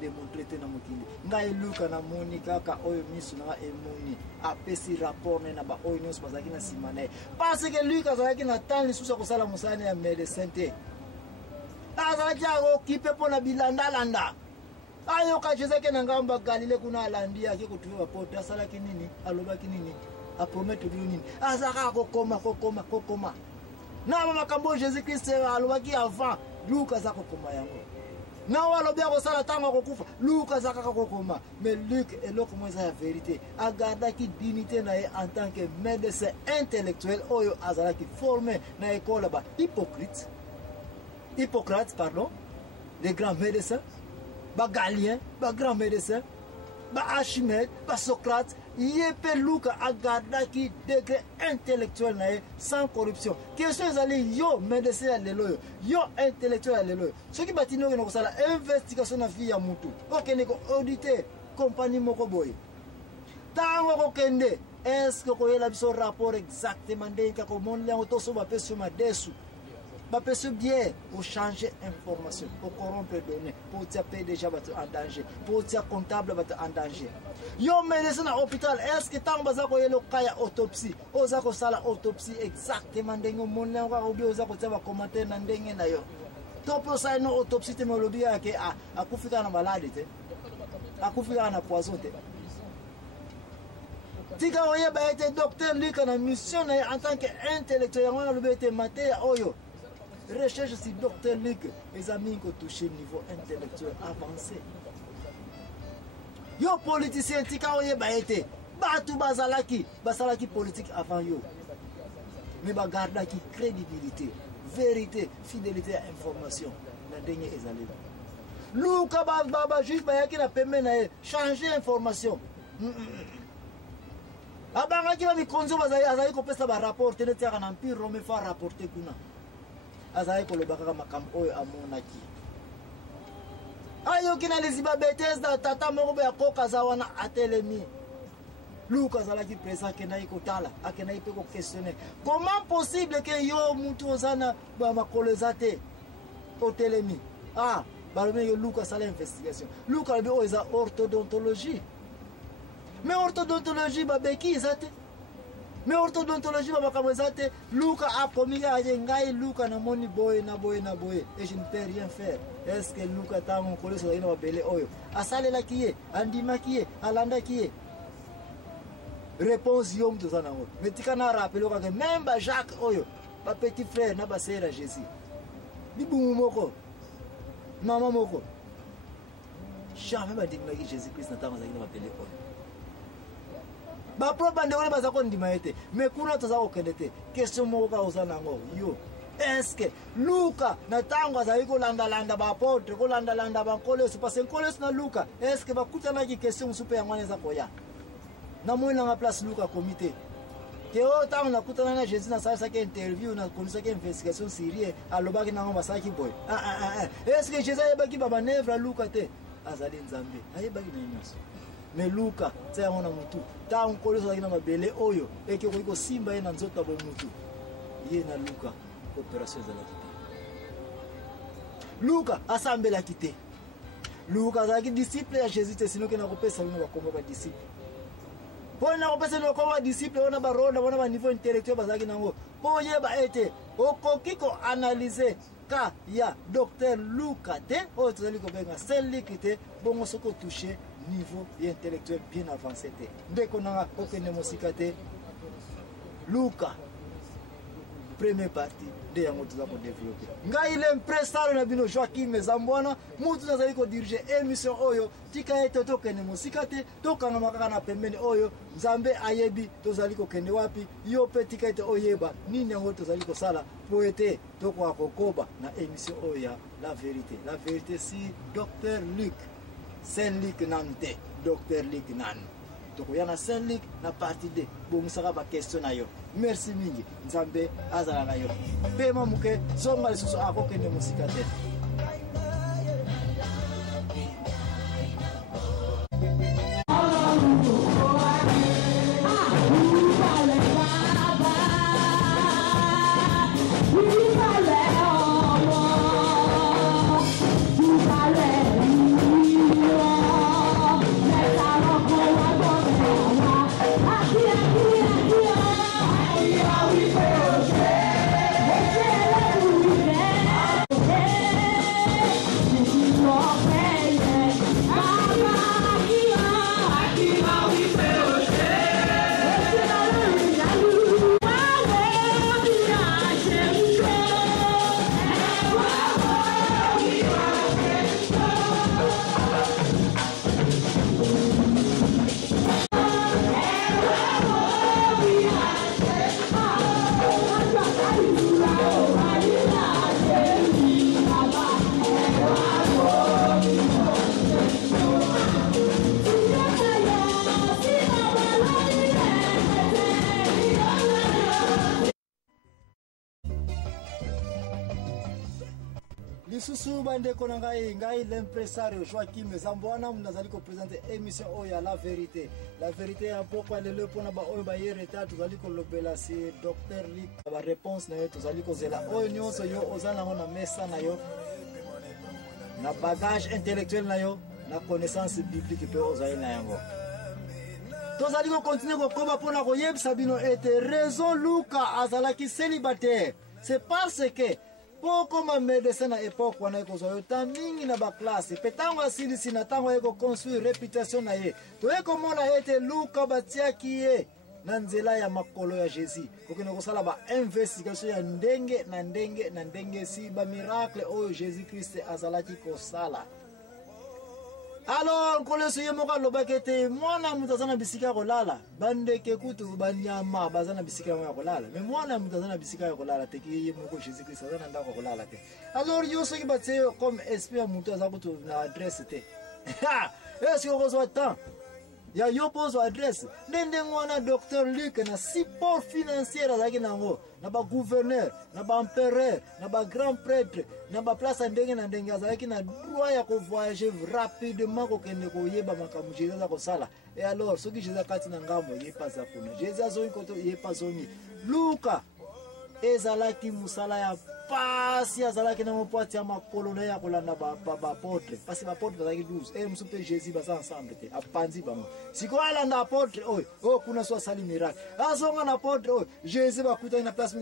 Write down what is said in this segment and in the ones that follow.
démontré na mokili ngai luka na moni kaka oyo misu na emoni apesi rapport na ba oyo nyonso bazaki na simane parce que luka azalaki na temps lisusu kosala mosala ya médecin te azalaki okipe pona bilanda ayoka Jésus ke na ngamba Galilée kuna alandi yake kutuwa bapote asalaki nini alobaki nini apromettre bio nini azaka kokoma na makambo Jésus Christ alobaki avant Luka zako koma yango na walobia ko sala tango kokufa Luka zaka kokoma mais Luc est l'autre moins la vérité agadaki dignité na en tant que médecin intellectuel oyo azalaki formé na école ba Hippocrate pardon les grands médecins ba Galien ba grand médecin ba Archimède ba Socrate yepe Luka agadaki degré intellectuel na sans corruption question ezali yo médecin lelo yo intellectuel lelo soki batino ke nakosala investigation na vie ya mutu okende ko auditer compagnie moko boye tango ko kende est-ce que ko yela biso rapport exactement ndenge ko monde yango to so ba peso madesu ba peso bien pour changer information pour corrompre données pour tia déjà bat en danger pour tia comptable bat en danger yo médecin à hôpital est-ce que tango baza ko yelo kaya autopsie oza ko sala autopsie exactement ndenge monde yango ko bien oza ko tia ba commentaire na ndenge na yo to po sa no autopsie te molobi yake akufika na malade te akufika na poison te tika oye ba été docteur Luc na mission na en tant que intellectuel on a le été maté oyo recherche si docteur Luc les amis qui touché niveau intellectuel avancé yo politicien tika oye ba été batu basalaki politique avant yo mais ba gardaki crédibilité vérité fidélité à information na dernier ezali Luka baba juste ba yaki na pembe na changer information abanga kiba mikonzo bazali ko pesa ba rapport tene tia na empire Rome fa rapporter kuna azali ko lobaka makambo oyo amonaki ayo kina leziba Bethesda tata moko ya koka za wana atelemi Luka zalaki présent kena ikotala akena ipeko questionner comment possible que yo mutu ozana ba makolezate otelemi balobi yo Luka sala investigation Luka lobi oza orthodontologie mais orthodontologie babeki ezate mais orthodontologie makambo ezate Luka a promis ngai Luka na moni boye na boye et je ne peux rien faire est-ce que Luka tango koleso ina babele oyo asalela kiye andima kiye alanda kiye réponse yom to sana ngo mais tikana rappelo ka même ba Jacques oyo ba petit frère na ba sœur à Jésus bibumu moko mama moko jamais ba digna ki Jésus Christ na tango zakina babele oyo ba propre ndeko baza ko ndima ete mais kuna toza ko kendete question moko ka osana ngo yo est-ce que Luka na tango azali ko landa ba apôtre ko landa ba koleso parce que koleso na Luka est-ce que ba kutana ki question super yango neza koya na mona na place Luka comité te o tango na kutana na Jésus na sala sake interview na konisa ke investigation sérieuse alobaki na ngoma saki boy est-ce que Jésus ayebaki ba manœuvre Luka te azali nzambe ayebaki na nyonso mais Luka tsa ngona mutu ta onkoleso akina mabele oyo eke ko simba ye na nzota bo mutu ye na Luka opération za la kité Luka asambela kité Luka zaki disciple ya Jésus te sino ke na kopesa bino ba komba ba disciple po na kopesa no komba disciple ona ba ronda bona ba niveau intellectuel bazaki nango po ye ba ete okoki ko analyser ka ya docteur Luka te o tozali ko benga selikité bongo soko toucher niveau intellectuel bien avancé te ndeko nanga okene mosika te Luka première partie de yango tuza ko développer ngai ile impressaro na bino Joachim Zambwana mutu nazali ko diriger émission oyo tika ete tokene mosika te tokanga makaka na pembeni oyo Nzambe ayebi tozali ko kende wapi yo pe tika ete oyeba nini yango tozali ko sala po ete toko akokoba na émission oyo ya la vérité si Dr Luc Saint-Luc Nante Dr Luc Nan toko yana Saint-Luc na partie de bomusaka ba question na yo merci mingi Nzambe azala na yo pema muke zonga lisusu akokende musika te Susu bande kona ngai l'impresario Joachim Zambwana mnazali ko présenter émission oya la vérité ya pokwa lelo pona ba oyo ba yere tatu zali ko lobela si Dr. Lick ba réponse na yo tozali ko zela oyo nyonso yo ozana na mesa na yo na bagage intellectuel na yo na connaissance biblique pe ozali na yango tozali ko continuer ko koba pona ko yebisa bino ete raison Luka azalaki célibataire c'est parce que poko ma médecin na époque wana eko zo mingi na ba classe petango asilisi na tango eko construire réputation na ye to eko mona ete Luka batiaki ye na nzela ya makolo ya Jésus kokene ko sala ba investigation ya ndenge si ba miracle oyo Jésus Christ azalaki ko sala. Alors kole so yemoka lobakete mwana mutazana bisika kolala bandeke kutu banyama bazana bisika ya kolala mais mwana mutazana bisika ya kolala teki yemoko Jésus Christ azana ndako kolala te. Alors yo so ki batse comme esprit mutu azakutu na adresse te. Est-ce que vous avez temps? Ya yo pozo adresse nende ngwana Dr. Luc na support financier azaki nango na ba gouverneur na ba empereur na ba grand prêtre na ba place ndenge azaki na droit ya ko voyager rapidement ko kende ko yeba makamu Jésus za ko sala. Et alors soki Jésus kati na ngambo yepaza kuna Jésus azoi ko to yepazoni Luka ezalaki musala ya pasi azalaki na mopati ya makolo na ya kolanda ba apôtre parce que ba apôtre bazaki 12 et musupe Jésus baza ensemble te apanzi bango siko alanda apôtre oh kuna so sali miracle azonga na apôtre Jésus bakuta na place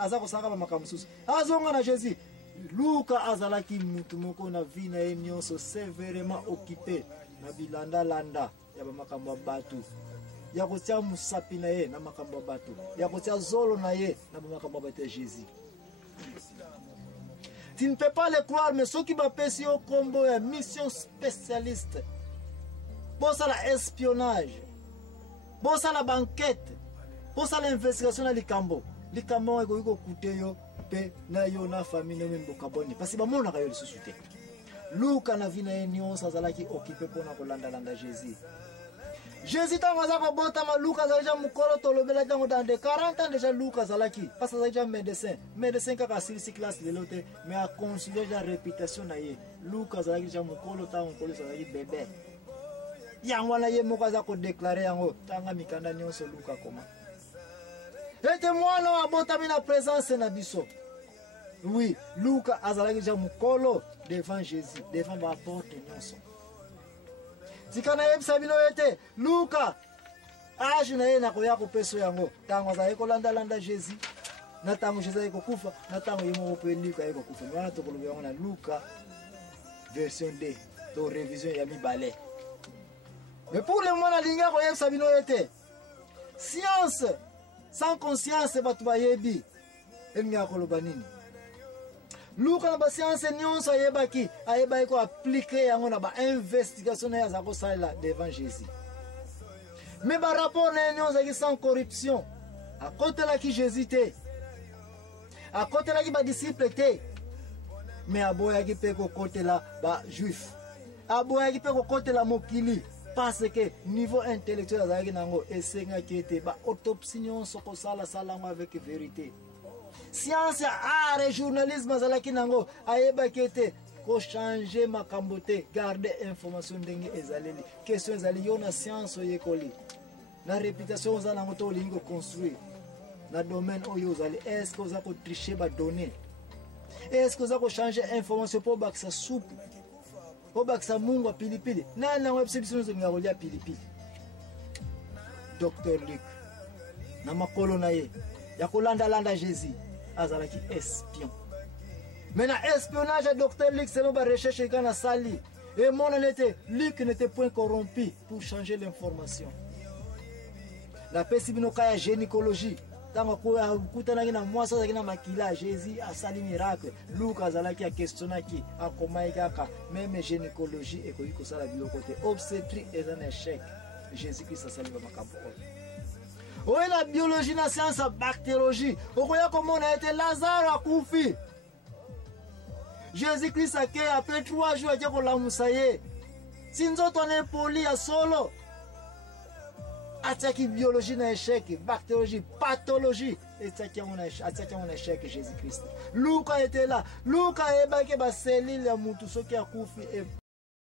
azako saka ba makamususu azonga na Jésus Luka azalaki mutu moko na vie na ye nyonso sévèrement occupé na bilanda landa ya ba makambo batu ya kotia musapi na ye na makambo bato ya kotia zolo na ye na makambo bato Jésus. Tu ne peux pas le croire mais ceux qui m'appellent au combo ya mission spécialiste pour ça la espionnage pour ça la banquette pour ça l'investigation na likambo eko coûter yo pe na yo na famille membo kaboni parce que ba mona ka yo lisusu te. Luka na vina ye nyonso azalaki occupé pona kolanda Jésus. Jésus tangaza ko bota ma Luka zaja mukolo tolobela tango dans de 40 ans déjà Luka zalaki parce que zaja médecin kaka silisi classe de l'autre mais a considéré la réputation na ye Luka zalaki ja mukolo tango kolo zalaki bébé yango na ye moko za ko déclarer yango tanga mikanda nyonso Luka koma ete mwana wa bota mina présence na biso. Oui, Luka azalaki ja mukolo devant Jésus devant ba porte nyonso. Sikana yebisa bino ete Luka age na ye na koya ko peso yango tango azali ko landa Jésus na tango Jésus ko kufa na tango yemo ko Luka yeko kufa wana to koloba yango na Luka version 2 to révision ya mibale. Mais pour le moment linga ko yebisa bino ete science sans conscience batu bayebi elinga koloba nini Luka na ba science nyonso ayebaki ko appliquer yango na ba investigation ya zako sala devant Jésus. Mais ba rapport na nyonso ki sans corruption à côté la ki Jésus te à côté la ki ba disciple te mais aboya ki pe ko côté la ba juif aboya ki pe ko côté la mokili parce que niveau intellectuel azaki nango esenga ki ete ba autopsie nyonso ko sala avec vérité. Science art et journalisme azalaki nango ayeba kete ko changer makambo te garder information ndenge ezaleli question ezali yo na science oyekoli na réputation za nango to lingo construire na domaine oyo ozali est-ce que oza ko tricher ba données est-ce que oza ko changer information pour baksa soupe pour baksa mungu pilipili na na website biso nzo ngarolia pilipili. Dr. Luc na makolo na ye ya kolanda Jésus azalaki espion. Maintenant espionnage à Dr. Luc selon ba recherche kana sali et mon Luc n'était point corrompu pour changer l'information. La pesibinoka ya gynécologie tango ko kutanaki na mwasa azaki na makila Jésus asali miracle Luc azalaki a questionnaki akomai kaka même gynécologie ekoki kosala biloko te obstétrique est un échec Jésus Christ asali ba makambo. Oui, la biologie, la science, la bactériologie. Vous voyez comment on a été Lazare à Koufi. Jésus-Christ a été après 3 jours, il a dit la moussaïe. Si nous on est poli à solo, attaque biologie na échec, bactériologie, pathologie, atiaki na échec Jésus-Christ. Luka était là. Luka ebaki ba selile ya mutu soki akufi